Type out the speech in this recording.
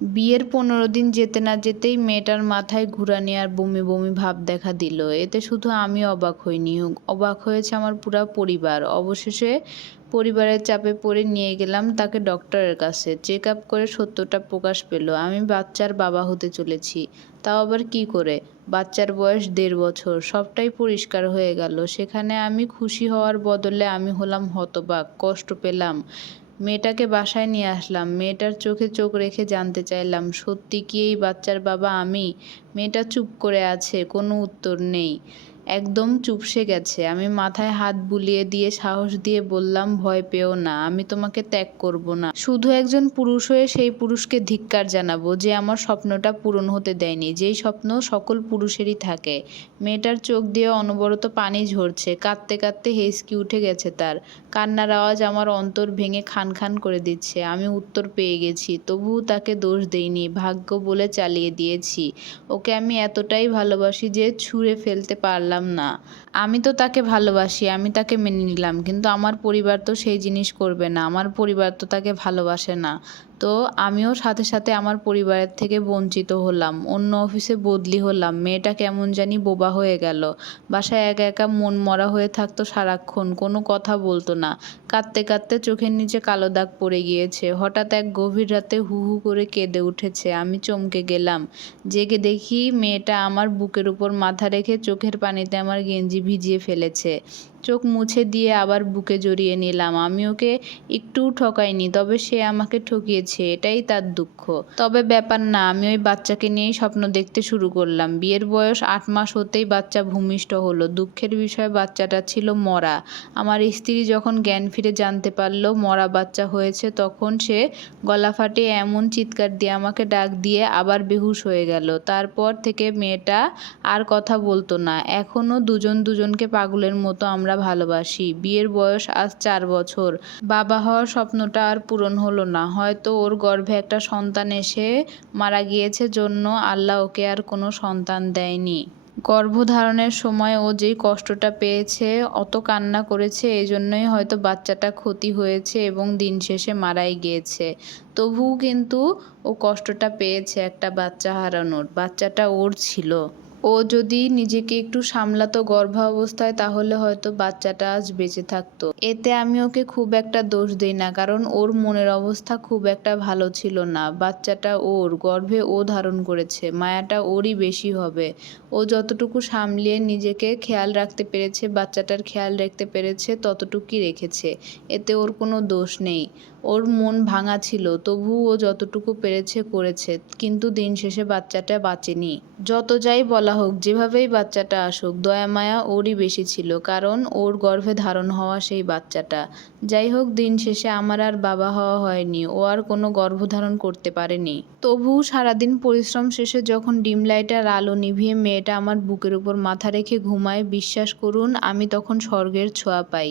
বিয়ের পনেরো দিন যেতে না যেতেই মেয়েটার মাথায় ঘুরানি আর বমি বমি ভাব দেখা দিল। এতে শুধু আমি অবাক হইনি। অবাক হয়েছে আমার পুরা পরিবার। অবশেষে পরিবারের চাপে পড়ে নিয়ে গেলাম তাকে ডক্টরের কাছে। চেক আপ করে সত্যটা প্রকাশ পেল। আমি বাচ্চার বাবা হতে চলেছি। তাও আবার কি করে? বাচ্চার বয়স দেড় বছর। সবটাই পরিষ্কার হয়ে গেল। সেখানে আমি খুশি হওয়ার বদলে আমি হলাম হতবাক। কষ্ট পেলাম। মেয়েটাকে বাসায় নিয়ে আসলাম। মেয়েটার চোখে চোখ রেখে জানতে চাইলাম, সত্যি কি এই বাচ্চার বাবা আমি? মেয়েটা চুপ করে আছে, কোনো উত্তর নেই। একদম চুপসে গেছে। আমি মাথায় হাত বুলিয়ে দিয়ে সাহস দিয়ে বললাম, ভয় পেও না, আমি তোমাকে ত্যাগ করব না। শুধু একজন পুরুষ হয়ে সেই পুরুষকে ধিক্কার জানাব যে আমার স্বপ্নটা পূরণ হতে দেয়নি, যেই স্বপ্ন সকল পুরুষেরই থাকে। মেয়েটার চোখ দিয়ে অনবরত পানি ঝরছে, কাঁদতে কাঁদতে হেসকি উঠে গেছে তার। কান্নার আওয়াজ আমার অন্তর ভেঙে খান খান করে দিচ্ছে। আমি উত্তর পেয়ে গেছি, তবুও তাকে দোষ দেইনি, ভাগ্য বলে চালিয়ে দিয়েছি। ওকে আমি এতটাই ভালোবাসি যে ছুঁড়ে ফেলতে পারলাম না। আমি তো তাকে ভালোবাসি, আমি তাকে মেনে নিলাম, কিন্তু আমার পরিবার তো সেই জিনিস করবে না, আমার পরিবার তো তাকে ভালোবাসে না। তো আমিও সাথে সাথে আমার পরিবারের থেকে বঞ্চিত হলাম। অন্য অফিসে বদলি হলাম। মেয়েটা কেমন জানি বোবা হয়ে গেল। বাসায় একা একা মন মরা হয়ে থাকতো সারাক্ষণ। কোনো কথা বলতো না। কাঁদতে কাঁদতে চোখের নিচে কালো দাগ পড়ে গিয়েছে। হঠাৎ এক গভীর রাতে হু হু করে কেঁদে উঠেছে। আমি চমকে গেলাম। জেগে দেখি মেয়েটা আমার বুকের উপর মাথা রেখে চোখের পানিতে আমার গেঞ্জি ভিজিয়ে ফেলেছে। চোখ মুছে দিয়ে আবার বুকে জড়িয়ে নিলাম। আমি ওকে একটুও ঠকাইনি, তবে সে আমাকে ঠকিয়েছে। এটাই তার দুঃখ। তবে ব্যাপার না, আমি ওই বাচ্চাকে নিয়েই স্বপ্ন দেখতে শুরু করলাম। বিয়ের বয়স আট মাস হতেই বাচ্চা ভূমিষ্ঠ হলো। দুঃখের বিষয়, বাচ্চাটা ছিল মরা। আমার স্ত্রী যখন জ্ঞান ফিরে জানতে পারল মরা বাচ্চা হয়েছে, তখন সে গলা ফাটে এমন চিৎকার দিয়ে আমাকে ডাক দিয়ে আবার বেহুশ হয়ে গেল। তারপর থেকে মেয়েটা আর কথা বলতো না। এখনও দুজন দুজনকে পাগলের মতো আমরা ভালোবাসি। বিয়ের বয়স আজ চার বছর। বাবা হওয়ার স্বপ্নটা আর পূরণ হলো না। হয়তো ওর গর্ভে একটা সন্তান এসে মারা গিয়েছে জন্য আল্লাহ ওকে আর কোনো সন্তান দেয়নি। গর্ভধারণের সময় ও যেই কষ্টটা পেয়েছে, অত কান্না করেছে এই জন্যই হয়তো বাচ্চাটা ক্ষতি হয়েছে এবং দিন শেষে মারাই গিয়েছে। তবুও কিন্তু ও কষ্টটা পেয়েছে একটা বাচ্চা হারানোর, বাচ্চাটা ওর ছিল। ও যদি নিজেকে একটু সামলাতো গর্ভাবস্থায়, তাহলে হয়তো বাচ্চাটা আজ বেঁচে থাকতো। এতে আমি ওকে খুব একটা দোষ দিই না, কারণ ওর মনের অবস্থা খুব একটা ভালো ছিল না। বাচ্চাটা ওর, গর্ভে ও ধারণ করেছে, মায়াটা ওরই বেশি হবে। ও যতটুকু সামলিয়ে নিজেকে খেয়াল রাখতে পেরেছে, বাচ্চাটার খেয়াল রাখতে পেরেছে, ততটুকুই রেখেছে। এতে ওর কোনো দোষ নেই। ওর মন ভাঙা ছিল, তবুও ও যতটুকু পেরেছে, করেছে। কিন্তু দিন শেষে বাচ্চাটা বাঁচেনি। যত যাই বলা হোক, যেভাবেই বাচ্চাটা আসুক, দয়া, মায়া ওরই বেশি ছিল, কারণ ওর গর্ভে ধারণ হওয়া সেই বাচ্চাটা। যাই হোক, দিন শেষে আমার আর বাবা হওয়া হয়নি, ও আর কোনো গর্ভধারণ করতে পারেনি। তবুও সারাদিন পরিশ্রম শেষে যখন ডিম লাইটার আলো নিভিয়ে মেয়েটা আমার বুকের উপর মাথা রেখে ঘুমায়, বিশ্বাস করুন, আমি তখন স্বর্গের ছোঁয়া পাই।